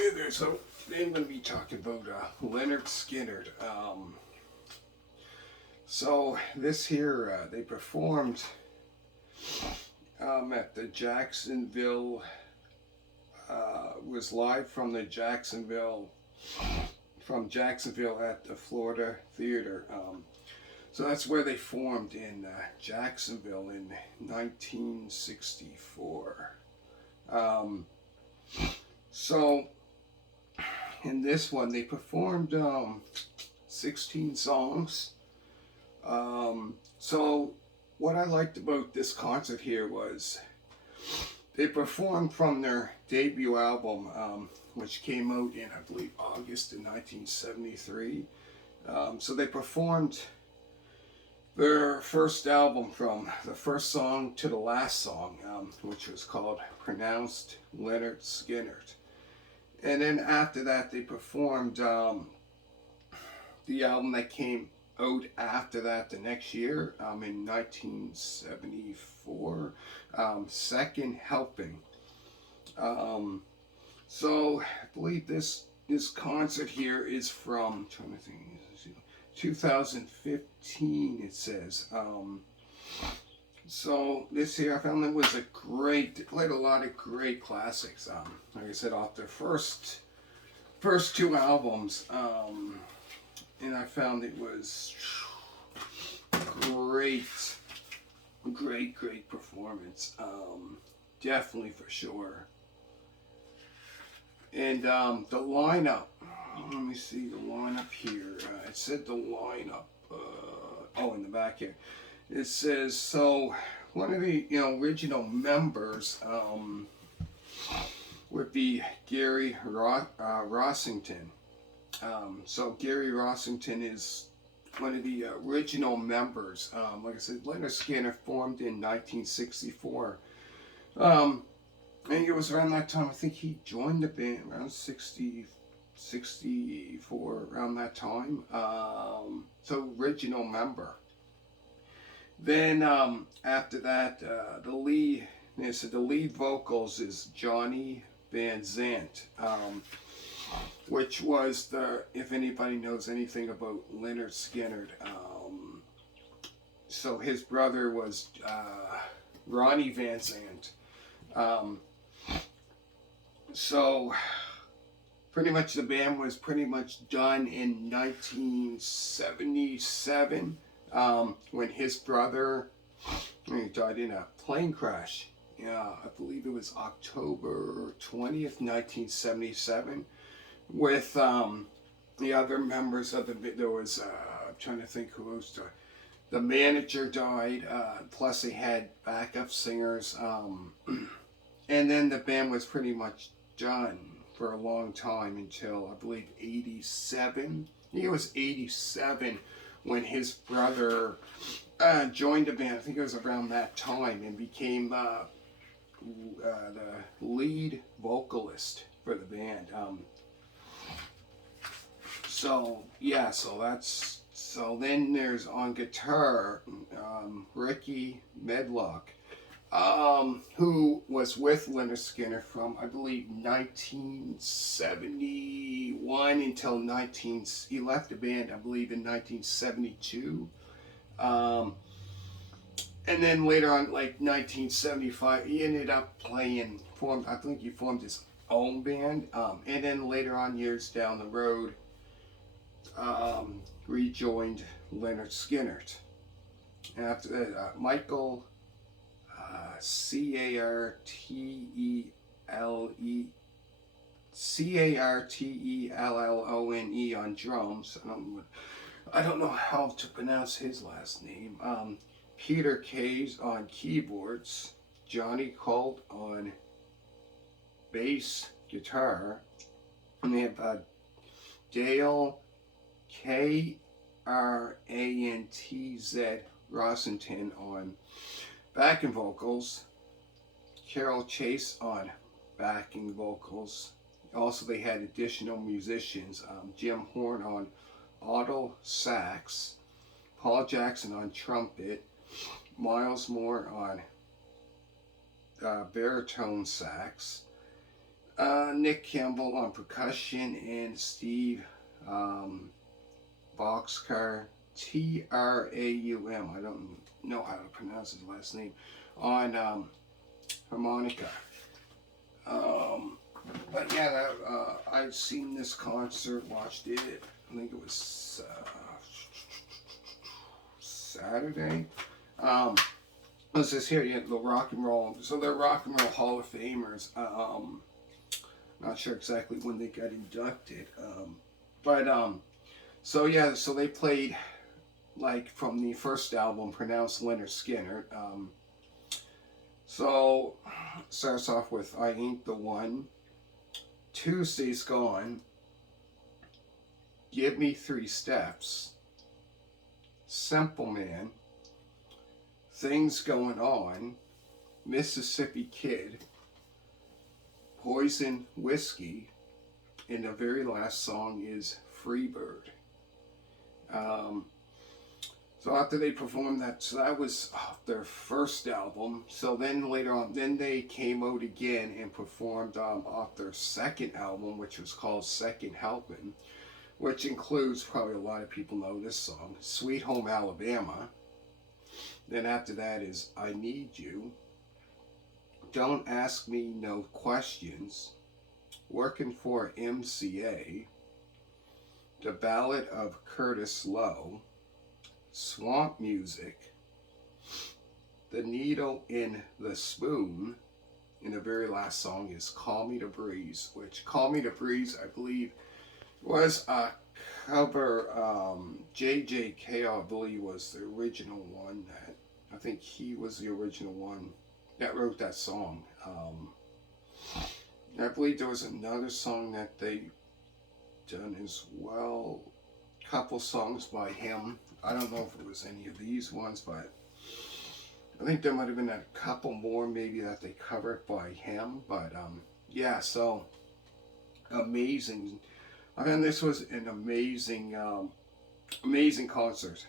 Hey there, so today I'm going to be talking about Lynyrd Skynyrd. So this here, they performed at the Jacksonville, was live from the Jacksonville at the Florida Theater. So that's where they formed in Jacksonville in 1964. So in this one, they performed 16 songs. So what I liked about this concert here was they performed from their debut album, which came out in, I believe, August of 1973. So they performed their first album from the first song to the last song, which was called Pronounced Lynyrd Skynyrd. And then after that, they performed the album that came out after that the next year, in 1974, Second Helping. So I believe this concert here is from, I'm trying to think, 2015 it says. So this here, I found it was they played a lot of great classics. Like I said, off their first two albums, and I found it was great performance. Definitely for sure. And the lineup. Let me see the lineup here. It said the lineup. In the back here. It says, so one of the original members would be Gary Rossington. So Gary Rossington is one of the original members. Like I said, Lynyrd Skynyrd formed in 1964. I think it was around that time. I think he joined the band around 64, around that time. So original member. Then after that, the lead vocals is Johnny Van Zant, which was if anybody knows anything about Lynyrd Skynyrd, so his brother was Ronnie Van Zant. So pretty much the band was pretty much done in 1977. When his brother died in a plane crash. Yeah, I believe it was October 20th, 1977. With the other members of there was, I'm trying to think who else died. The manager died, plus they had backup singers. And then the band was pretty much done for a long time until, I believe, 87. I think it was 87. When his brother joined the band. I think it was around that time, and became the lead vocalist for the band. So then there's on guitar, Ricky Medlock, who was with Lynyrd Skynyrd from, I believe, 1971 until he left the band, I believe, in 1972. And then later on, like 1975, he ended up I think he formed his own band. And then later on, years down the road, rejoined Lynyrd Skynyrd. And after that, Michael Carterellone on drums. I don't know how to pronounce his last name. Peter Kays on keyboards. Johnny Colt on bass guitar. And they have Dale Krantz Rossington on backing vocals, Carol Chase on backing vocals. Also, they had additional musicians, Jim Horn on alto sax, Paul Jackson on trumpet, Miles Moore on baritone sax, Nick Campbell on percussion, and Steve um, Boxcar, Traum. I don't know how to pronounce his last name, on harmonica. Um, but yeah, I've seen this concert, watched it. I think it was Saturday. Let's just hear the rock and roll. So they're Rock and Roll Hall of Famers. Not sure exactly when they got inducted. But so yeah, so they played like from the first album, pronounced Lynyrd Skynyrd. So starts off with I Ain't the One, Tuesday's Gone, Give Me Three Steps, Simple Man, Things Going On, Mississippi Kid, Poison Whiskey, and the very last song is Freebird. So after they performed that, so that was their first album. So then later on, then they came out again and performed off their second album, which was called Second Helping, which includes, probably a lot of people know this song, Sweet Home Alabama. Then after that is I Need You, Don't Ask Me No Questions, Working for MCA, The Ballad of Curtis Lowe, Swamp Music, The Needle in the Spoon, and the very last song is Call Me the Breeze, which Call Me the Breeze, I believe, was a cover. JJK, I believe, was the original one. That I think he was the original one that wrote that song. I believe there was another song that they done as well. Couple songs by him. I don't know if it was any of these ones, but I think there might have been a couple more maybe that they covered by him. But yeah, so amazing. I mean, this was an amazing, amazing concert.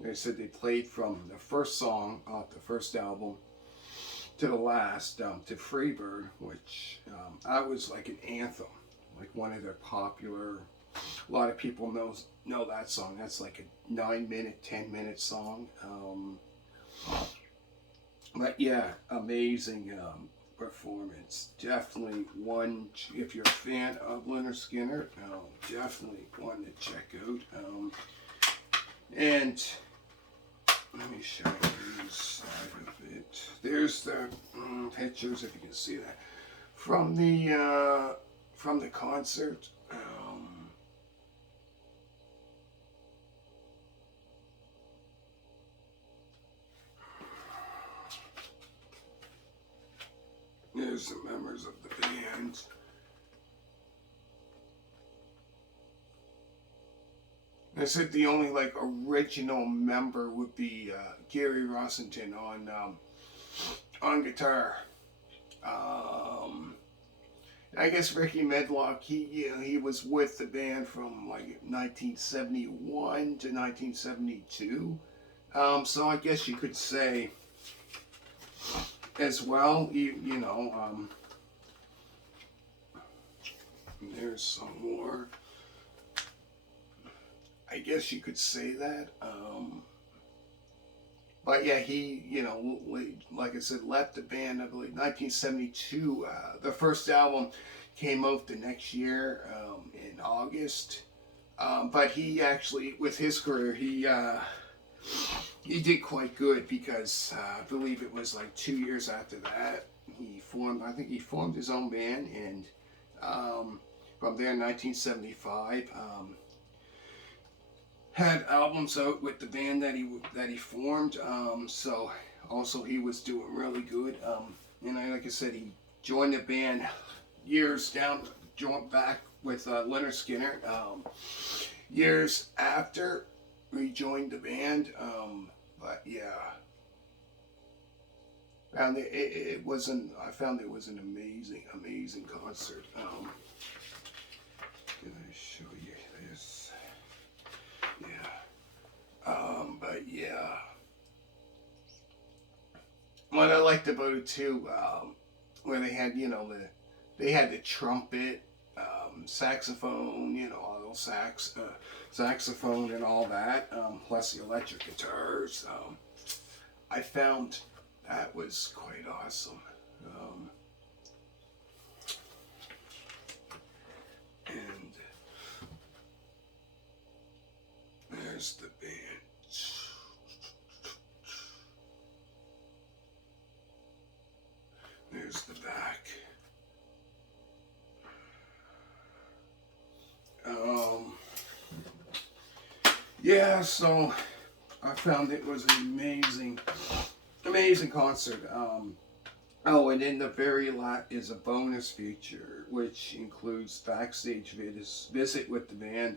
They said they played from the first song off the first album to the last, to Freebird, which I was like an anthem, like one of their popular. A lot of people know that song. That's like a 9-minute, 10-minute song. But yeah, amazing performance. Definitely one, if you're a fan of Lynyrd Skynyrd, definitely one to check out. And let me show you the side of it. There's the pictures, if you can see that, from the concert. There's the members of the band. I said the only like original member would be Gary Rossington on guitar. I guess Ricky Medlock, he was with the band from like 1971 to 1972. So I guess you could say as well, there's some more. I guess you could say that. But yeah, he, like I said, left the band, I believe, 1972. The first album came out the next year in August. But he actually, with his career, he did quite good because I believe it was like 2 years after that I think he formed his own band, and from there in 1975 had albums out with the band that he formed. So also he was doing really good. And like I said, he joined the band years down, joined back with Lynyrd Skynyrd years after we joined the band. But yeah, I found it was an amazing concert. Can I show you this? Yeah. But yeah, what I liked about it too, where they had they had the trumpet, saxophone, you know, all those saxophone and all that, plus the electric guitars. I found that was quite awesome. And there's the band. There's the back. Yeah, so I found it was an amazing concert. Oh, and in the very last is a bonus feature, which includes backstage visit with the band,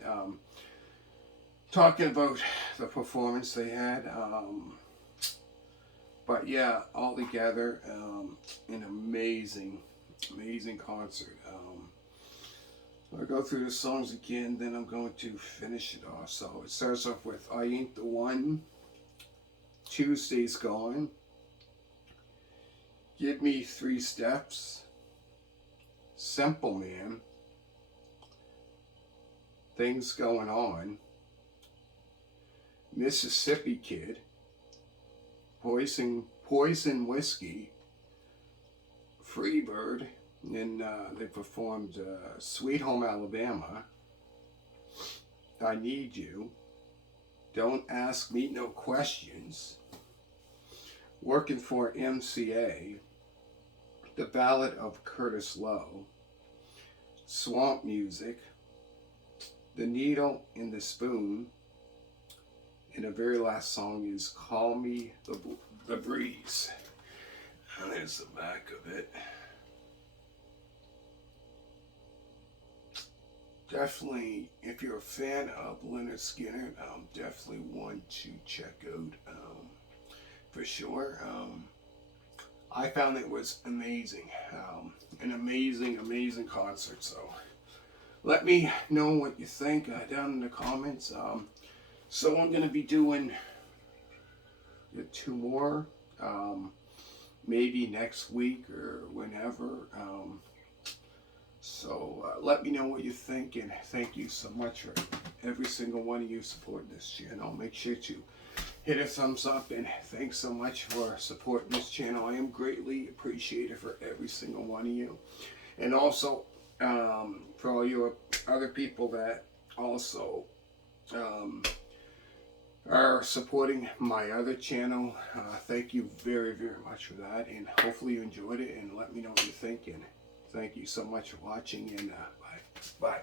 talking about the performance they had. But yeah, all together, an amazing concert. I'll go through the songs again, then I'm going to finish it off. So it starts off with I Ain't the One, Tuesday's Gone, Give Me 3 Steps, Simple Man, Things Going On, Mississippi Kid, Poison Whiskey, Freebird, and they performed Sweet Home Alabama, I Need You, Don't Ask Me No Questions, Working for MCA, The Ballad of Curtis Lowe, Swamp Music, The Needle and the Spoon, and the very last song is Call Me the Breeze. And there's the back of it. Definitely, if you're a fan of Lynyrd Skynyrd, definitely one to check out, for sure. I found it was amazing, an amazing concert. So let me know what you think down in the comments. So I'm going to be doing 2 more, maybe next week or whenever. So let me know what you think, and thank you so much for every single one of you supporting this channel. Make sure to hit a thumbs up, and thanks so much for supporting this channel. I am greatly appreciated for every single one of you. And also for all you other people that also are supporting my other channel, thank you very much for that, and hopefully you enjoyed it, and let me know what you think. And thank you so much for watching, and bye.